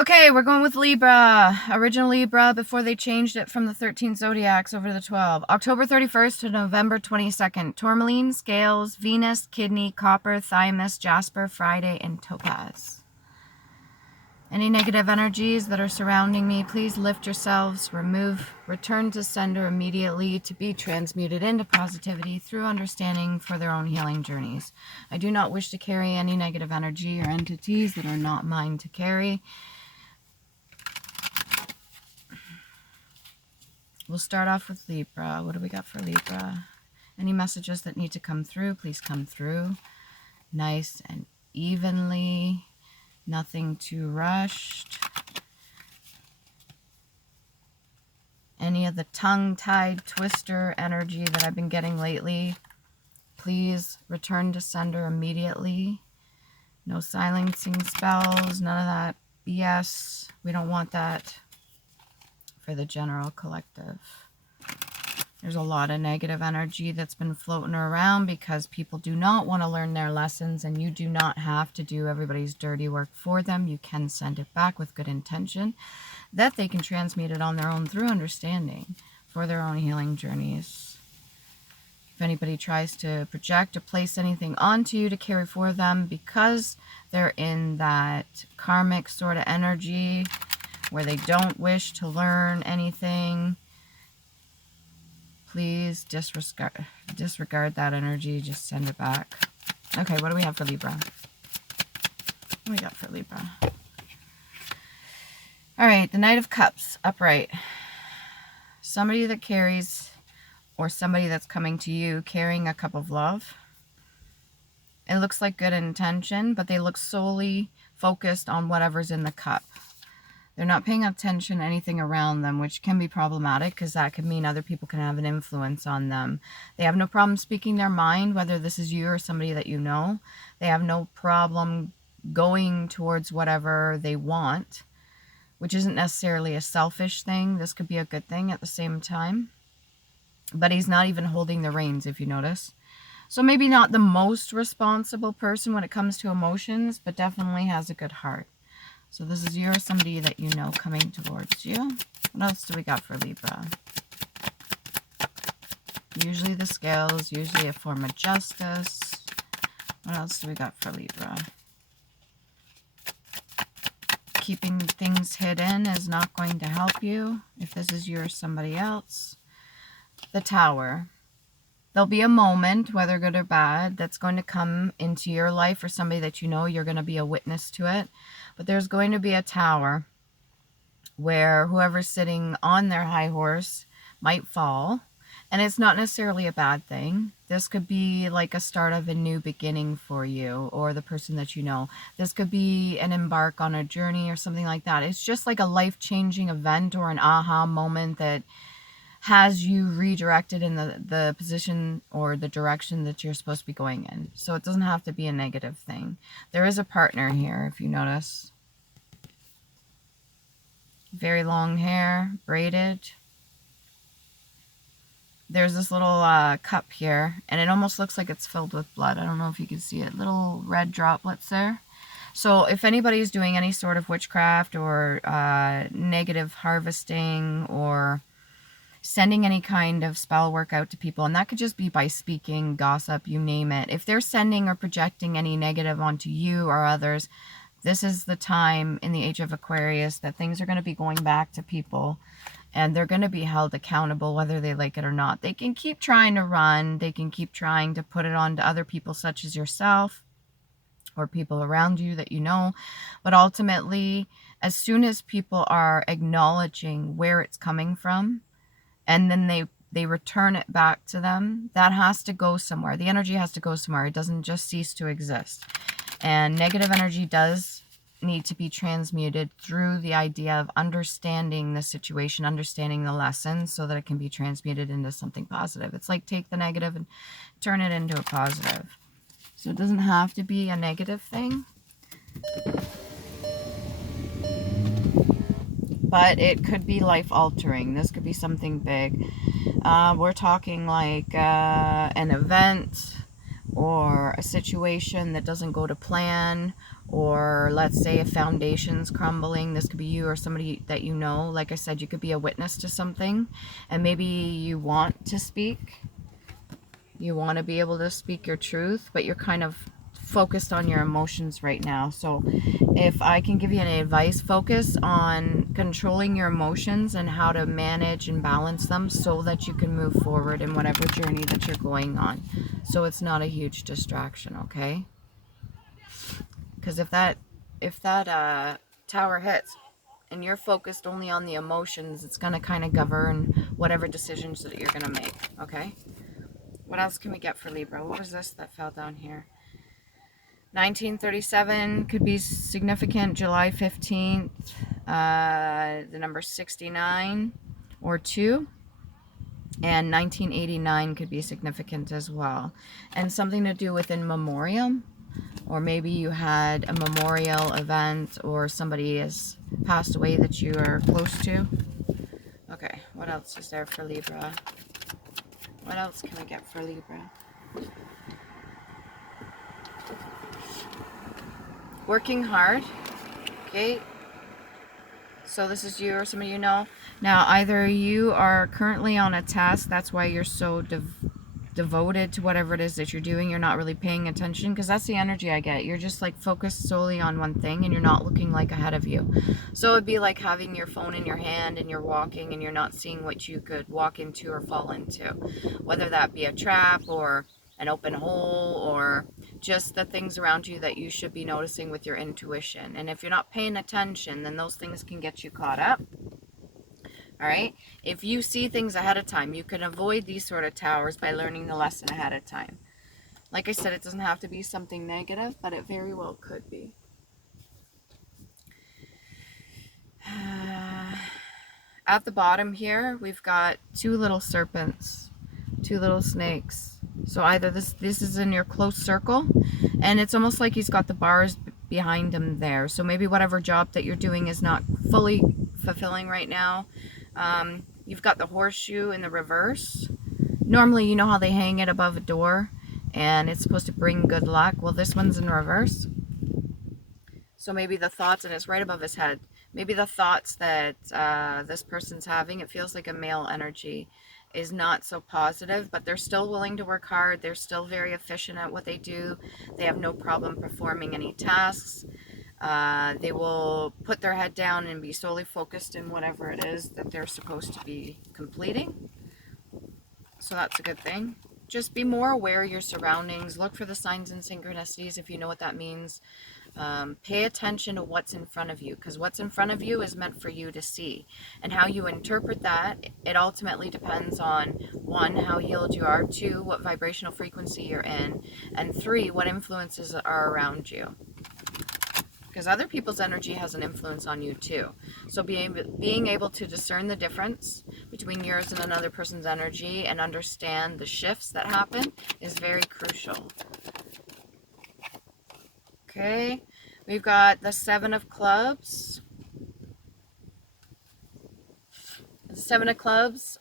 Okay, we're going with Libra. Original Libra before they changed it from the 13 zodiacs over to the 12. October 31st to November 22nd. Tourmaline, Scales, Venus, Kidney, Copper, Thymus, Jasper, Friday, and Topaz. Any negative energies that are surrounding me, please lift yourselves, remove, return to sender immediately to be transmuted into positivity through understanding for their own healing journeys. I do not wish to carry any negative energy or entities that are not mine to carry. We'll start off with Libra. What do we got for Libra? Any messages that need to come through, please come through. Nice and evenly. Nothing too rushed. Any of the tongue-tied twister energy that I've been getting lately, please return to sender immediately. No silencing spells, none of that BS. We don't want that for the general collective. There's a lot of negative energy that's been floating around because people do not want to learn their lessons, and you do not have to do everybody's dirty work for them. You can send it back with good intention that they can transmute it on their own through understanding for their own healing journeys. If anybody tries to project or place anything onto you to carry for them because they're in that karmic sort of energy where they don't wish to learn anything, please disregard that energy. Just send it back. Okay, what do we have for Libra? What do we got for Libra? All right, the Knight of Cups, upright. Somebody that carries, or somebody that's coming to you carrying a cup of love. It looks like good intention, but they look solely focused on whatever's in the cup. They're not paying attention to anything around them, which can be problematic because that could mean other people can have an influence on them. They have no problem speaking their mind, whether this is you or somebody that you know. They have no problem going towards whatever they want, which isn't necessarily a selfish thing. This could be a good thing at the same time. But he's not even holding the reins, if you notice. So maybe not the most responsible person when it comes to emotions, but definitely has a good heart. So this is you or somebody that you know coming towards you. What else do we got for Libra? Usually the Scales, usually a form of justice. What else do we got for Libra? Keeping things hidden is not going to help you if this is you or somebody else. The Tower. There'll be a moment, whether good or bad, that's going to come into your life or somebody that you know. You're going to be a witness to it. But there's going to be a tower where whoever's sitting on their high horse might fall. And it's not necessarily a bad thing. This could be like a start of a new beginning for you or the person that you know. This could be an embark on a journey or something like that. It's just like a life-changing event or an aha moment that has you redirected in the position or the direction that you're supposed to be going in. So it doesn't have to be a negative thing. There is a partner here, if you notice. Very long hair, braided. There's this little cup here, and it almost looks like it's filled with blood. I don't know if you can see it. Little red droplets there. So if anybody's doing any sort of witchcraft or negative harvesting or sending any kind of spell work out to people, and that could just be by speaking, gossip, you name it. If they're sending or projecting any negative onto you or others, this is the time in the age of Aquarius that things are going to be going back to people, and they're going to be held accountable whether they like it or not. They can keep trying to run, they can keep trying to put it on to other people such as yourself or people around you that you know, but ultimately, as soon as people are acknowledging where it's coming from, and then they return it back to them, that has to go somewhere. The energy has to go somewhere. It doesn't just cease to exist. And negative energy does need to be transmuted through the idea of understanding the situation, understanding the lesson, so that it can be transmuted into something positive. It's like take the negative and turn it into a positive. So it doesn't have to be a negative thing, but it could be life-altering. This could be something big. We're talking like an event or a situation that doesn't go to plan, or let's say a foundation's crumbling. This could be you or somebody that you know. Like I said, you could be a witness to something, and maybe you want to speak. You want to be able to speak your truth, but you're kind of focused on your emotions right now. So if I can give you any advice, focus on controlling your emotions and how to manage and balance them so that you can move forward in whatever journey that you're going on. So it's not a huge distraction, okay? Because if that tower hits and you're focused only on the emotions, it's going to kind of govern whatever decisions that you're going to make, okay? What else can we get for Libra? What was this that fell down here? 1937 could be significant. July 15th, the number 69 or 2. And 1989 could be significant as well. And something to do with in memoriam. Or maybe you had a memorial event or somebody has passed away that you are close to. Okay, what else is there for Libra? What else can we get for Libra? Working hard. Okay. So this is you or somebody you know. Now, either you are currently on a task, that's why you're so devoted to whatever it is that you're doing. You're not really paying attention, because that's the energy I get. You're just like focused solely on one thing and you're not looking like ahead of you. So it'd be like having your phone in your hand and you're walking and you're not seeing what you could walk into or fall into, whether that be a trap or an open hole or just the things around you that you should be noticing with your intuition. And if you're not paying attention, then those things can get you caught up. All right, if you see things ahead of time, you can avoid these sort of towers by learning the lesson ahead of time. Like I said, it doesn't have to be something negative, but it very well could be. At the bottom here, we've got 2 little serpents, 2 little snakes. So either this is in your close circle, and it's almost like he's got the bars behind him there. So maybe whatever job that you're doing is not fully fulfilling right now. You've got the horseshoe in the reverse. Normally, you know how they hang it above a door and it's supposed to bring good luck. Well, this one's in reverse. So maybe the thoughts, and it's right above his head, maybe the thoughts that this person's having, it feels like a male energy, is not so positive, but they're still willing to work hard. They're still very efficient at what they do. They have no problem performing any tasks. They will put their head down and be solely focused in whatever it is that they're supposed to be completing. So that's a good thing. Just be more aware of your surroundings. Look for the signs and synchronicities if you know what that means. Pay attention to what's in front of you, because what's in front of you is meant for you to see. And how you interpret that, it ultimately depends on 1, how healed you are, 2, what vibrational frequency you're in, and 3, what influences are around you. Because other people's energy has an influence on you too. So being able to discern the difference between yours and another person's energy and understand the shifts that happen is very crucial. Okay, we've got the 7 of Clubs. The 7 of Clubs,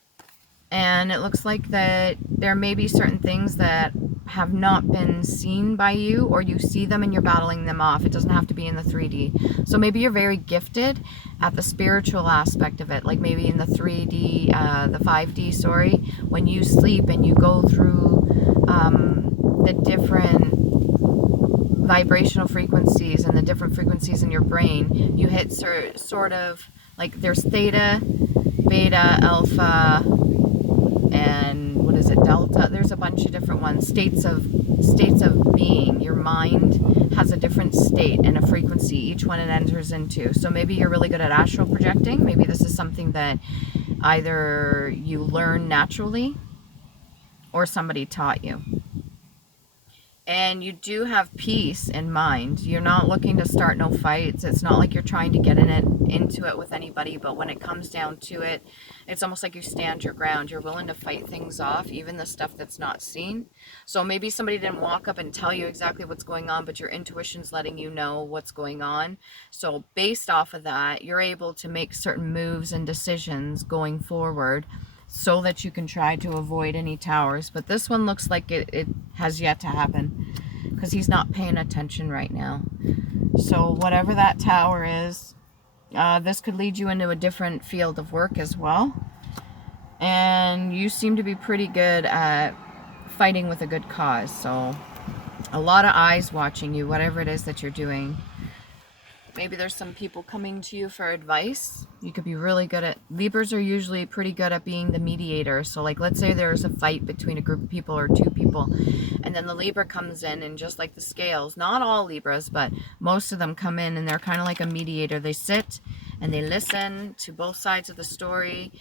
and it looks like that there may be certain things that have not been seen by you, or you see them and you're battling them off. It doesn't have to be in the 3D. So maybe you're very gifted at the spiritual aspect of it, like maybe in the 3D, the 5D, sorry, when you sleep and you go through the different vibrational frequencies and the different frequencies in your brain, you hit sort of like there's theta, beta, alpha, and what is it, delta? There's a bunch of different ones. States of being. Your mind has a different state and a frequency, each one it enters into. So maybe you're really good at astral projecting. Maybe this is something that either you learn naturally or somebody taught you. And you do have peace in mind. You're not looking to start no fights. It's not like you're trying to get into it with anybody, but when it comes down to it, it's almost like you stand your ground. You're willing to fight things off, even the stuff that's not seen. So maybe somebody didn't walk up and tell you exactly what's going on, but your intuition's letting you know what's going on. So based off of that, you're able to make certain moves and decisions going forward so that you can try to avoid any towers. But this one looks like it has yet to happen. because he's not paying attention right now. So whatever that tower is, this could lead you into a different field of work as well. And you seem to be pretty good at fighting with a good cause. So a lot of eyes watching you, whatever it is that you're doing. Maybe there's some people coming to you for advice. You could be really good at, Libras are usually pretty good at being the mediator. So like, let's say there's a fight between a group of people or two people, and then the Libra comes in, and just like the scales, not all Libras, but most of them come in and they're kind of like a mediator. They sit and they listen to both sides of the story.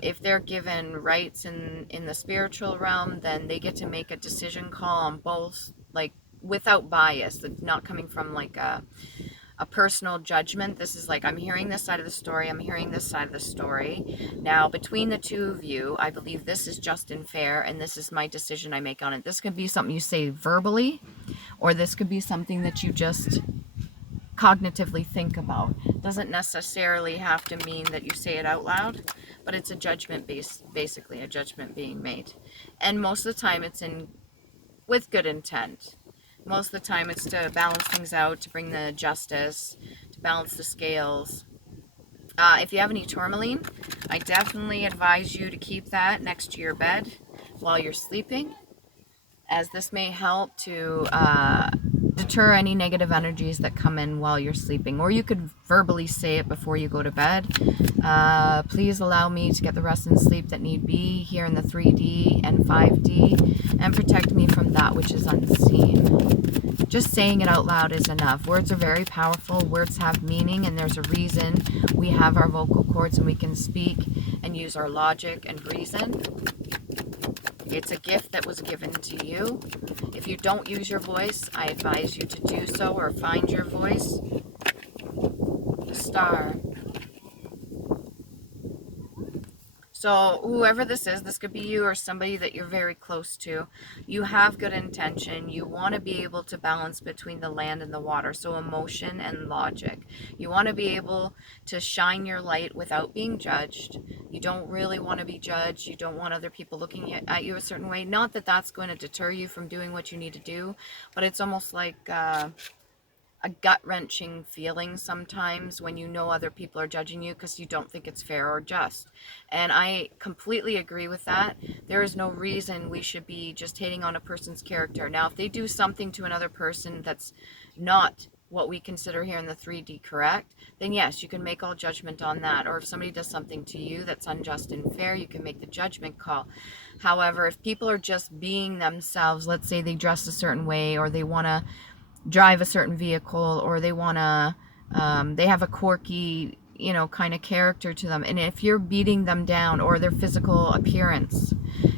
If they're given rights in the spiritual realm, then they get to make a decision call on both, like without bias. It's not coming from like a personal judgment. This is like, I'm hearing this side of the story, I'm hearing this side of the story. Now, between the two of you, I believe this is just and fair, and this is my decision I make on it. This could be something you say verbally, or this could be something that you just cognitively think about. It doesn't necessarily have to mean that you say it out loud, but it's a judgment basically a judgment being made. And most of the time it's with good intent. Most of the time it's to balance things out, to bring the justice, to balance the scales. If you have any tourmaline, I definitely advise you to keep that next to your bed while you're sleeping, as this may help to deter any negative energies that come in while you're sleeping. Or you could verbally say it before you go to bed. Please allow me to get the rest and sleep that need be here in the 3D and 5D, and protect me from that which is unseen. Just saying it out loud is enough. Words are very powerful. Words have meaning, and there's a reason we have our vocal cords and we can speak and use our logic and reason. It's a gift that was given to you. If you don't use your voice, I advise you to do so, or find your voice. The Star. So whoever this is, this could be you or somebody that you're very close to. You have good intention. You want to be able to balance between the land and the water, so emotion and logic. You want to be able to shine your light without being judged. You don't really want to be judged. You don't want other people looking at you a certain way. Not that that's going to deter you from doing what you need to do, but it's almost like a gut-wrenching feeling sometimes when you know other people are judging you because you don't think it's fair or just. And I completely agree with that. There is no reason we should be just hating on a person's character. Now, if they do something to another person that's not what we consider here in the 3D correct, then yes, you can make all judgment on that. Or if somebody does something to you that's unjust and fair, you can make the judgment call. However, if people are just being themselves, let's say they dress a certain way, or they want to drive a certain vehicle, or they want to they have a quirky, you know, kind of character to them, and if you're beating them down, or their physical appearance,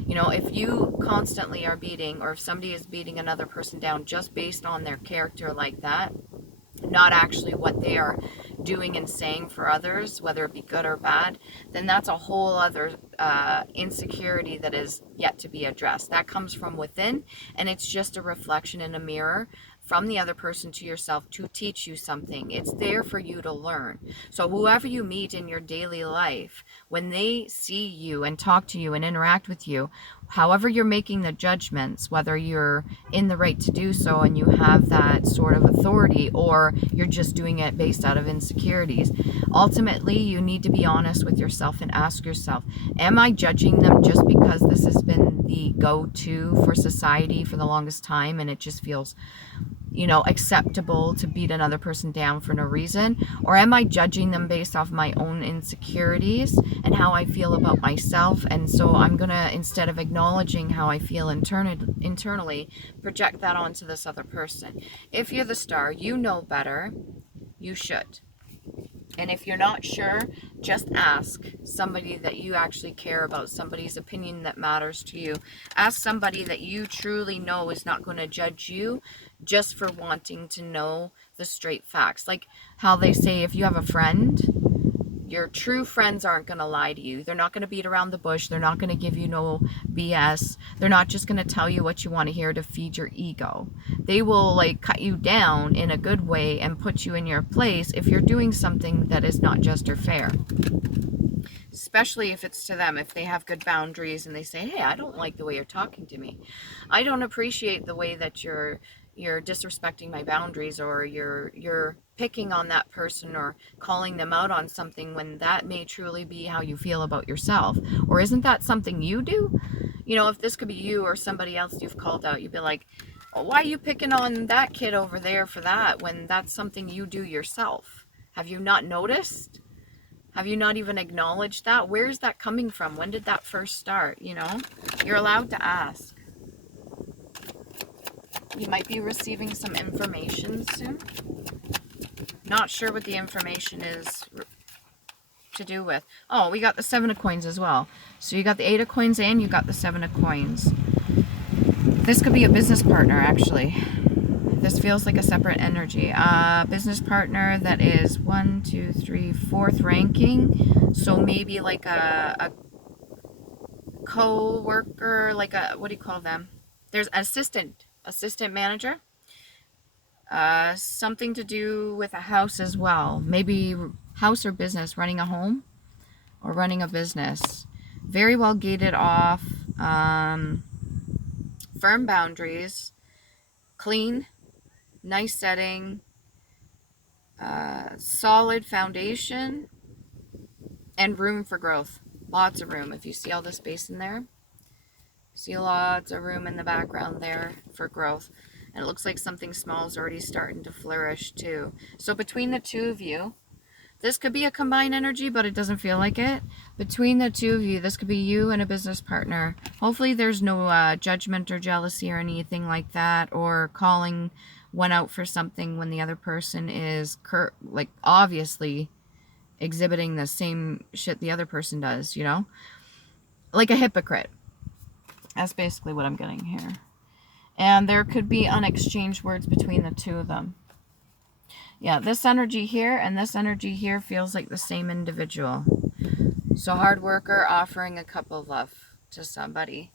you know, if you constantly are beating, or if somebody is beating another person down just based on their character like that, not actually what they are doing and saying for others, whether it be good or bad, then that's a whole other insecurity that is yet to be addressed. That comes from within, and it's just a reflection in a mirror from the other person to yourself to teach you something. It's there for you to learn. So whoever you meet in your daily life, when they see you and talk to you and interact with you, however you're making the judgments, whether you're in the right to do so and you have that sort of authority, or you're just doing it based out of insecurities, ultimately you need to be honest with yourself and ask yourself, am I judging them just because this has been the go-to for society for the longest time, and it just feels, you know, acceptable to beat another person down for no reason? Or am I judging them based off my own insecurities and how I feel about myself? And so I'm gonna, instead of acknowledging how I feel internally, project that onto this other person. If you're the Star, you know better. You should. And if you're not sure, just ask somebody that you actually care about, somebody's opinion that matters to you. Ask somebody that you truly know is not going to judge you just for wanting to know the straight facts. Like how they say, if you have a friend, your true friends aren't going to lie to you. They're not going to beat around the bush. They're not going to give you no BS. They're not just going to tell you what you want to hear to feed your ego. They will like cut you down in a good way and put you in your place if you're doing something that is not just or fair. Especially if it's to them, if they have good boundaries and they say, hey, I don't like the way you're talking to me. I don't appreciate the way that you're you're disrespecting my boundaries, or you're picking on that person or calling them out on something when that may truly be how you feel about yourself. Or isn't that something you do? You know, if this could be you or somebody else you've called out, you'd be like, oh, why are you picking on that kid over there for that when that's something you do yourself? Have you not noticed? Have you not even acknowledged that? Where is that coming from? When did that first start? You know, you're allowed to ask. You might be receiving some information soon. Not sure what the information is to do with. Oh, we got the 7 of coins as well. So you got the 8 of coins and you got the 7 of coins. This could be a business partner, actually. This feels like a separate energy. Business partner that is 1, 2, 3, 4th ranking. So maybe like a co-worker, like a, what do you call them? There's assistant manager. Something to do with a house as well. Maybe house or business, running a home or running a business. Very well gated off. Firm boundaries. Clean. Nice setting. Solid foundation. And room for growth. Lots of room. If you see all the space in there. See lots of room in the background there for growth. And it looks like something small is already starting to flourish too. So between the two of you, this could be a combined energy, but it doesn't feel like it. Between the two of you, this could be you and a business partner. Hopefully there's no judgment or jealousy or anything like that, or calling one out for something when the other person is like obviously exhibiting the same shit the other person does, you know? Like a hypocrite. That's basically what I'm getting here. And there could be unexchanged words between the two of them. Yeah, this energy here and this energy here feels like the same individual. So hard worker offering a cup of love to somebody.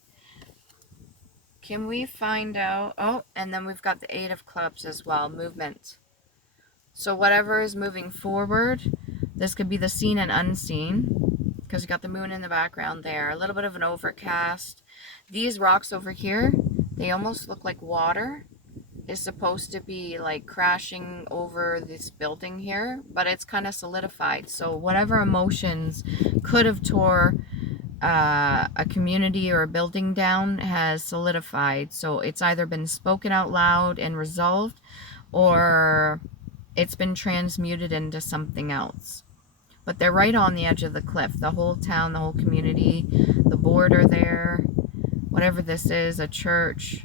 Can we find out? Oh, and then we've got the 8 of clubs as well. Movement. So whatever is moving forward, this could be the seen and unseen. Because you got the moon in the background there. A little bit of an overcast. These rocks over here, they almost look like water. Is supposed to be like crashing over this building here, but it's kind of solidified. So whatever emotions could have tore a community or a building down has solidified. So it's either been spoken out loud and resolved, or it's been transmuted into something else. But they're right on the edge of the cliff. The whole town, the whole community, the border there, whatever this is, a church,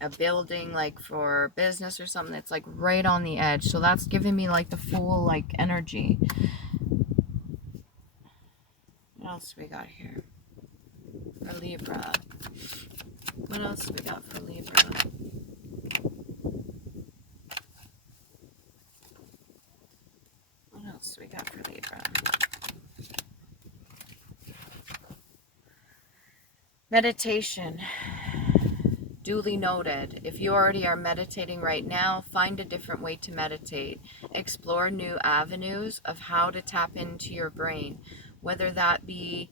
a building like for business or something, that's like right on the edge. So that's giving me like the full like energy. What else we got here for Libra? What else we got for Libra? What else we got for Libra? Meditation. Duly noted. If you already are meditating right now, find a different way to meditate. Explore new avenues of how to tap into your brain, whether that be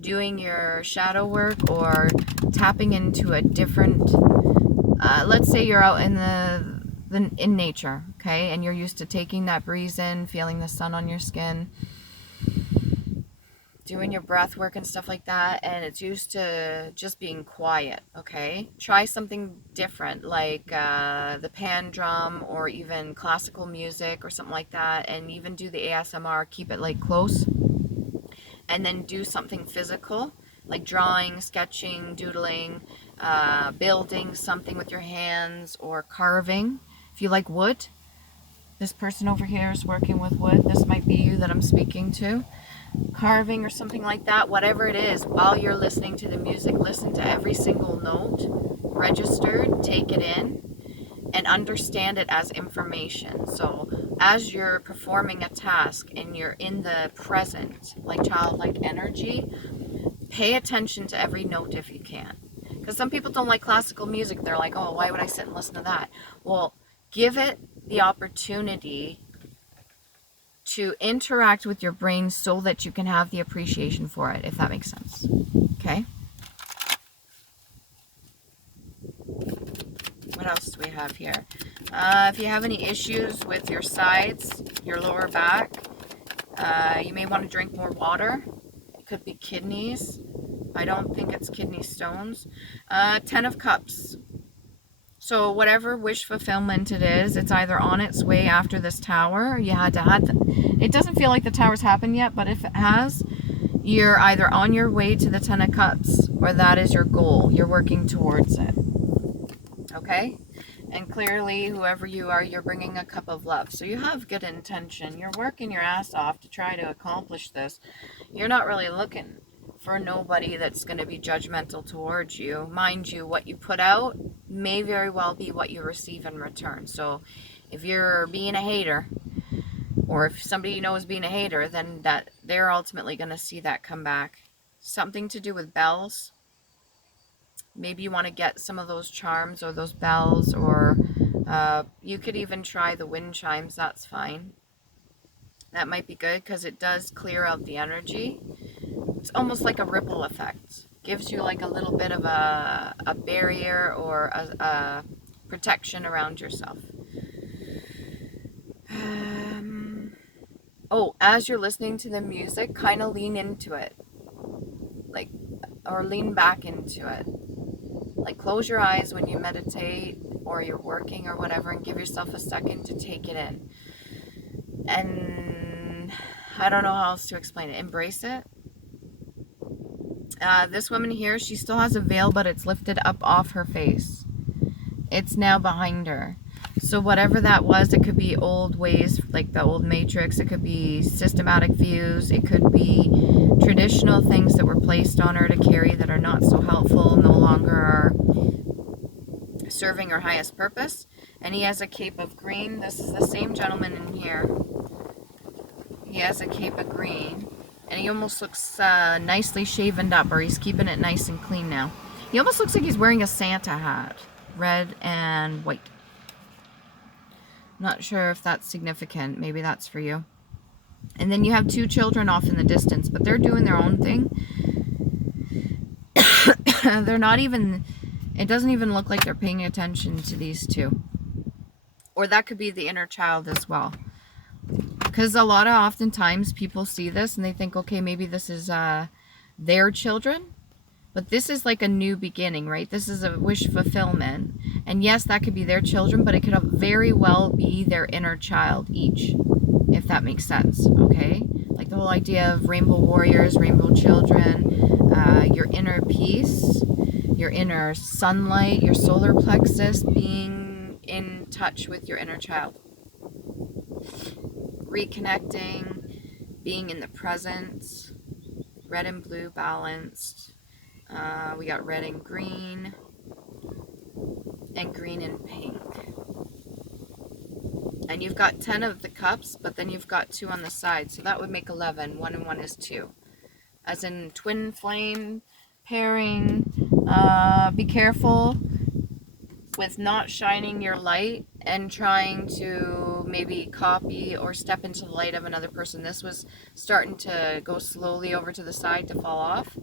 doing your shadow work or tapping into a different, let's say you're out in nature, okay, and you're used to taking that breeze in, feeling the sun on your skin, doing your breath work and stuff like that, and it's used to just being quiet, okay? Try something different, like the pan drum or even classical music or something like that, and even do the ASMR, keep it like close, and then do something physical, like drawing, sketching, doodling, building something with your hands, or carving. If you like wood, this person over here is working with wood. This might be you that I'm speaking to. Carving or something like that, whatever it is, while you're listening to the music, listen to every single note, registered, take it in, and understand it as information. So as you're performing a task and you're in the present, like childlike energy, pay attention to every note if you can. Because some people don't like classical music. They're like, oh, why would I sit and listen to that? Well, give it the opportunity to interact with your brain so that you can have the appreciation for it, if that makes sense. Okay? What else do we have here? If you have any issues with your sides, your lower back, you may want to drink more water. It could be kidneys. I don't think it's kidney stones. 10 of Cups. So whatever wish fulfillment it is, it's either on its way after this tower. You had to have it doesn't feel like the tower's happened yet, but if it has, you're either on your way to the 10 of Cups, or that is your goal. You're working towards it. Okay? And clearly, whoever you are, you're bringing a cup of love. So you have good intention. You're working your ass off to try to accomplish this. You're not really looking for nobody that's going to be judgmental towards you. Mind you, what you put out may very well be what you receive in return. So if you're being a hater, or if somebody you know is being a hater, then that they're ultimately going to see that come back. Something to do with bells. Maybe you want to get some of those charms or those bells, or you could even try the wind chimes. That's fine. That might be good because it does clear out the energy. It's almost like a ripple effect. Gives you like a little bit of a barrier or a protection around yourself. Oh, as you're listening to the music, kind of lean into it. Like, or lean back into it. Like, close your eyes when you meditate or you're working or whatever, and give yourself a second to take it in. And I don't know how else to explain it. Embrace it. This woman here, she still has a veil, but it's lifted up off her face. It's now behind her. So whatever that was, it could be old ways, like the old matrix. It could be systematic views. It could be traditional things that were placed on her to carry that are not so helpful, no longer are serving her highest purpose. And he has a cape of green. This is the same gentleman in here. He has a cape of green. And he almost looks nicely shavened up, or he's keeping it nice and clean now. He almost looks like he's wearing a Santa hat. Red and white. Not sure if that's significant. Maybe that's for you. And then you have two children off in the distance, but they're doing their own thing. They're not even, it doesn't even look like they're paying attention to these two. Or that could be the inner child as well. Because a lot of oftentimes people see this and they think, okay, maybe this is their children. But this is like a new beginning, right? This is a wish fulfillment. And yes, that could be their children, but it could very well be their inner child each, if that makes sense, okay? Like the whole idea of rainbow warriors, rainbow children, your inner peace, your inner sunlight, your solar plexus, being in touch with your inner child. Reconnecting, being in the present, red and blue balanced. We got red and green and pink. And you've got 10 of the cups, but then you've got 2 on the side. So that would make 11. 1 and 1 is 2. As in twin flame pairing. Be careful with not shining your light and trying to maybe copy or step into the light of another person. This was starting to go slowly over to the side to fall off.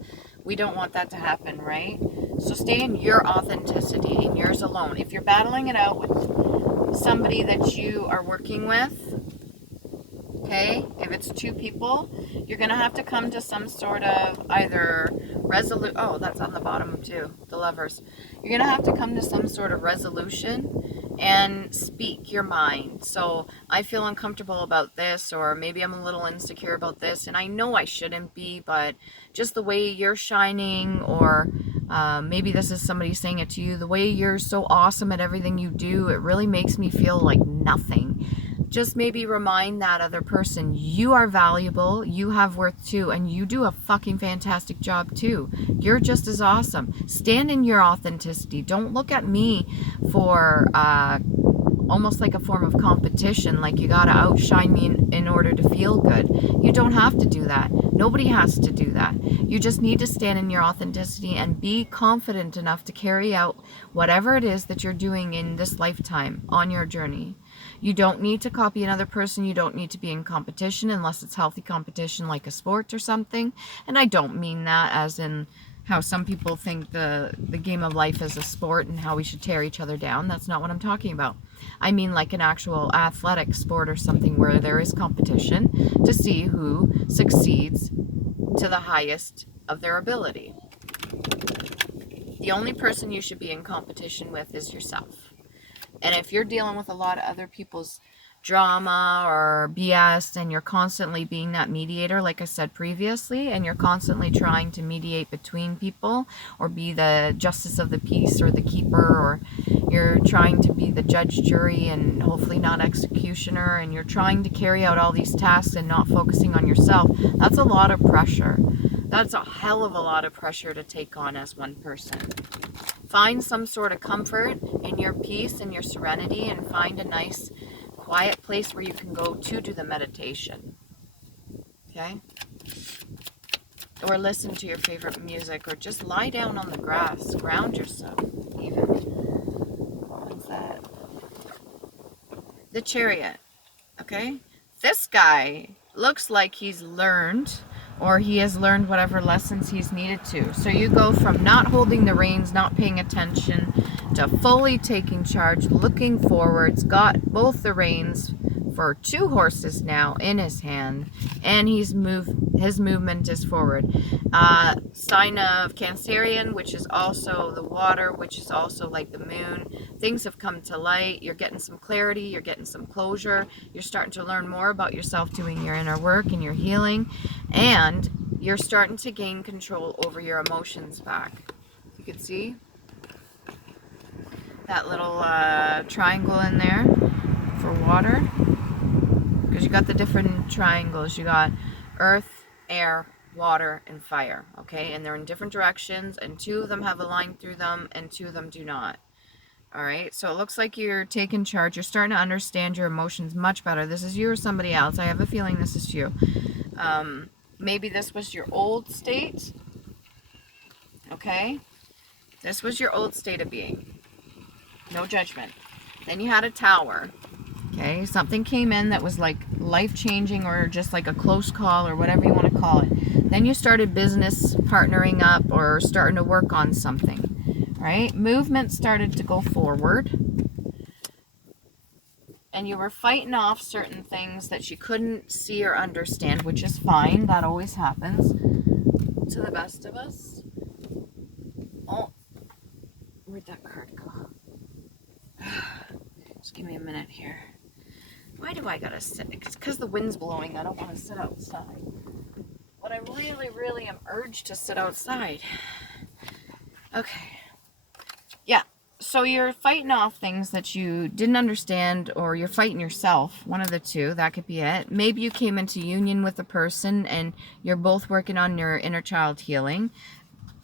We don't want that to happen, right? So stay in your authenticity, in yours alone. If you're battling it out with somebody that you are working with, okay, if it's 2 people, you're going to have to come to some sort of either oh, that's on the bottom too, the Lovers. You're going to have to come to some sort of resolution and speak your mind. So I feel uncomfortable about this, or maybe I'm a little insecure about this, and I know I shouldn't be, but just the way you're shining, or maybe this is somebody saying it to you, the way you're so awesome at everything you do, it really makes me feel like nothing. Just maybe remind that other person, you are valuable, you have worth too, and you do a fucking fantastic job too. You're just as awesome. Stand in your authenticity. Don't look at me for almost like a form of competition, like you gotta outshine me in order to feel good. You don't have to do that. Nobody has to do that. You just need to stand in your authenticity and be confident enough to carry out whatever it is that you're doing in this lifetime on your journey. You don't need to copy another person. You don't need to be in competition unless it's healthy competition like a sport or something. And I don't mean that as in how some people think the game of life is a sport and how we should tear each other down. That's not what I'm talking about. I mean like an actual athletic sport or something where there is competition to see who succeeds to the highest of their ability. The only person you should be in competition with is yourself. And if you're dealing with a lot of other people's drama or BS and you're constantly being that mediator, like I said previously, and you're constantly trying to mediate between people or be the justice of the peace or the keeper, or you're trying to be the judge, jury, and hopefully not executioner, and you're trying to carry out all these tasks and not focusing on yourself, that's a lot of pressure. That's a hell of a lot of pressure to take on as one person. Find some sort of comfort in your peace and your serenity, and find a nice quiet place where you can go to do the meditation. Okay? Or listen to your favorite music, or just lie down on the grass, ground yourself even. What was that? The Chariot. Okay? This guy looks like he's learned, or he has learned whatever lessons he's needed to. So you go from not holding the reins, not paying attention, to fully taking charge, looking forwards, got both the reins for 2 horses now in his hand, and his movement is forward. Sign of Cancerian, which is also the water, which is also like the moon. Things have come to light. You're getting some clarity. You're getting some closure. You're starting to learn more about yourself, doing your inner work and your healing, and you're starting to gain control over your emotions back. You can see that little triangle in there for water, because you got the different triangles. You got earth, air, water, and fire. Okay, and they're in different directions, and 2 of them have a line through them and 2 of them do not. All right, so it looks like you're taking charge. You're starting to understand your emotions much better. This is you or somebody else. I have a feeling this is you. Maybe this was your old state. Okay, this was your old state of being. No judgment. Then you had a tower. Okay, something came in that was like life-changing, or just like a close call, or whatever you want to call it. Then you started business partnering up or starting to work on something, right? Movement started to go forward, and you were fighting off certain things that you couldn't see or understand, which is fine. That always happens to the best of us. Oh, where'd that card go? Just give me a minute here. Why do I gotta sit? It's because the wind's blowing. I don't want to sit outside. But I really am urged to sit outside. Okay. Yeah. So you're fighting off things that you didn't understand, or you're fighting yourself. One of the two. That could be it. Maybe you came into union with a person and you're both working on your inner child healing.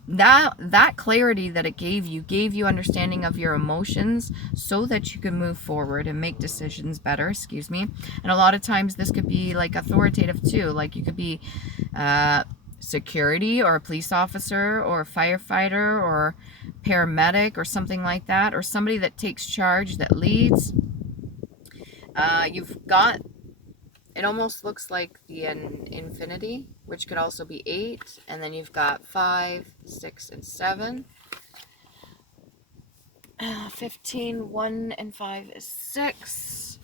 That clarity that it gave you understanding of your emotions, so that you can move forward and make decisions better, excuse me. And a lot of times this could be like authoritative too, like you could be security, or a police officer, or a firefighter, or paramedic, or something like that, or somebody that takes charge, that leads. You've got, it almost looks like the infinity, which could also be 8. And then you've got 5, 6, and 7. 15, 1 and 5 is 6.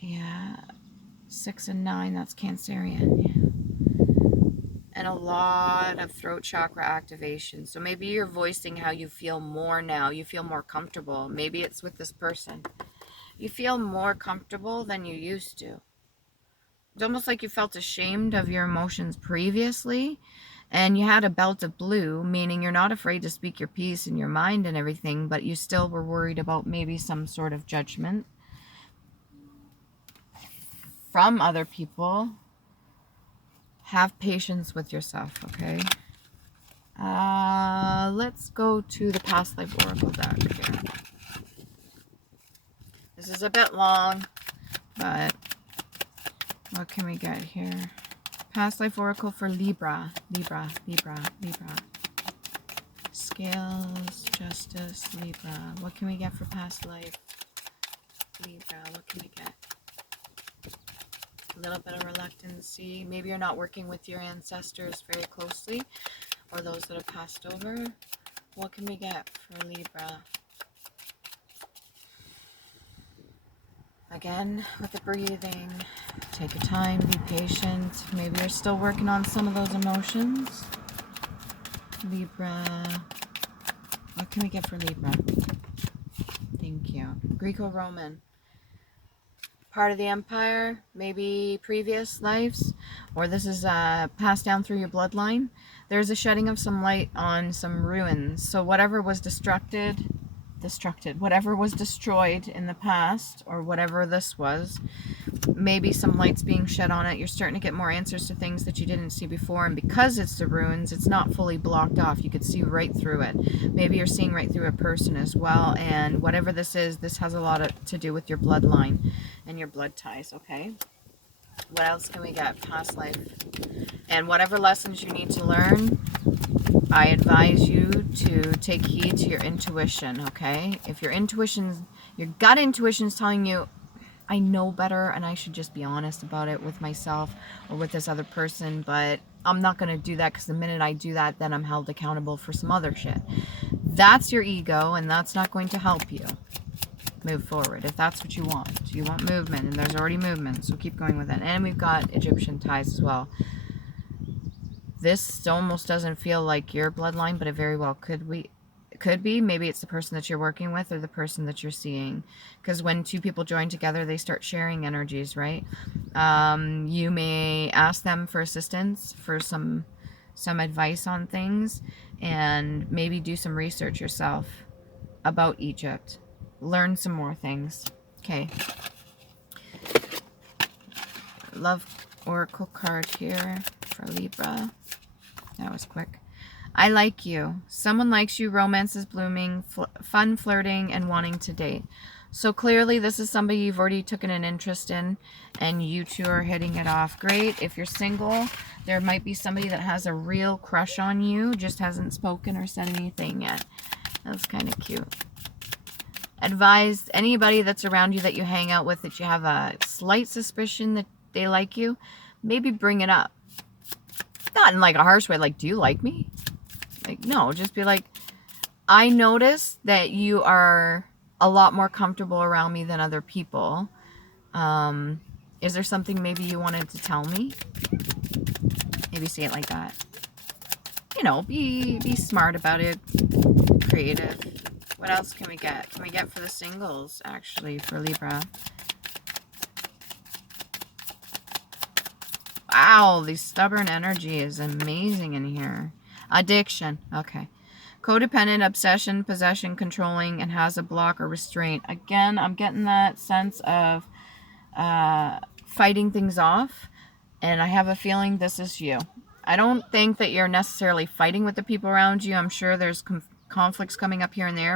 Yeah. 6 and 9, that's Cancerian. Yeah. And a lot of throat chakra activation. So maybe you're voicing how you feel more now. You feel more comfortable. Maybe it's with this person. You feel more comfortable than you used to. It's almost like you felt ashamed of your emotions previously, and you had a belt of blue, meaning you're not afraid to speak your piece in your mind and everything, but you still were worried about maybe some sort of judgment from other people. Have patience with yourself, okay? Let's go to the Past Life Oracle deck here. This is a bit long, but what can we get here? Past Life Oracle for Libra. Libra. Scales, Justice, Libra. What can we get for past life? Libra, what can we get? A little bit of reluctancy. Maybe you're not working with your ancestors very closely, or those that have passed over. What can we get for Libra? Again, with the breathing, take your time, be patient. Maybe you're still working on some of those emotions. Libra. What can we get for Libra? Thank you. Greco-Roman. Part of the empire, maybe previous lives, or this is passed down through your bloodline. There's a shedding of some light on some ruins. So whatever was whatever was destroyed in the past, or whatever this was, maybe some light's being shed on it. You're starting to get more answers to things that you didn't see before, and because it's the ruins, it's not fully blocked off. You could see right through it. Maybe you're seeing right through a person as well, and whatever this is, this has a lot to do with your bloodline and your blood ties, okay? What else can we get? Past life. And whatever lessons you need to learn, I advise you to take heed to your intuition, okay? If your gut intuition is telling you, I know better and I should just be honest about it with myself or with this other person, but I'm not going to do that because the minute I do that, then I'm held accountable for some other shit. That's your ego, and that's not going to help you move forward if that's what you want. You want movement, and there's already movement, so keep going with it. And we've got Egyptian ties as well. This almost doesn't feel like your bloodline, but it very well could be. Maybe it's the person that you're working with or the person that you're seeing, because when two people join together, they start sharing energies, right? You may ask them for assistance, for some advice on things, and maybe do some research yourself about Egypt. Learn some more things. Okay. Love Oracle card here for Libra. That was quick. I like you. Someone likes you. Romance is blooming. Fun flirting and wanting to date. So clearly this is somebody you've already taken an interest in, and you two are hitting it off. Great. If you're single, there might be somebody that has a real crush on you, just hasn't spoken or said anything yet. That's kind of cute. Advise anybody that's around you that you hang out with that you have a slight suspicion that they like you, maybe bring it up. Not in like a harsh way, like, do you like me? Like, no, just be like, I notice that you are a lot more comfortable around me than other people. Is there something maybe you wanted to tell me? Maybe say it like that. You know, be smart about it. Creative. What else can we get? Can we get for the singles, actually, for Libra? Wow, the stubborn energy is amazing in here. Addiction. Okay. Codependent, obsession, possession, controlling, and has a block or restraint. Again, I'm getting that sense of fighting things off, and I have a feeling this is you. I don't think that you're necessarily fighting with the people around you. I'm sure there's conflicts coming up here and there,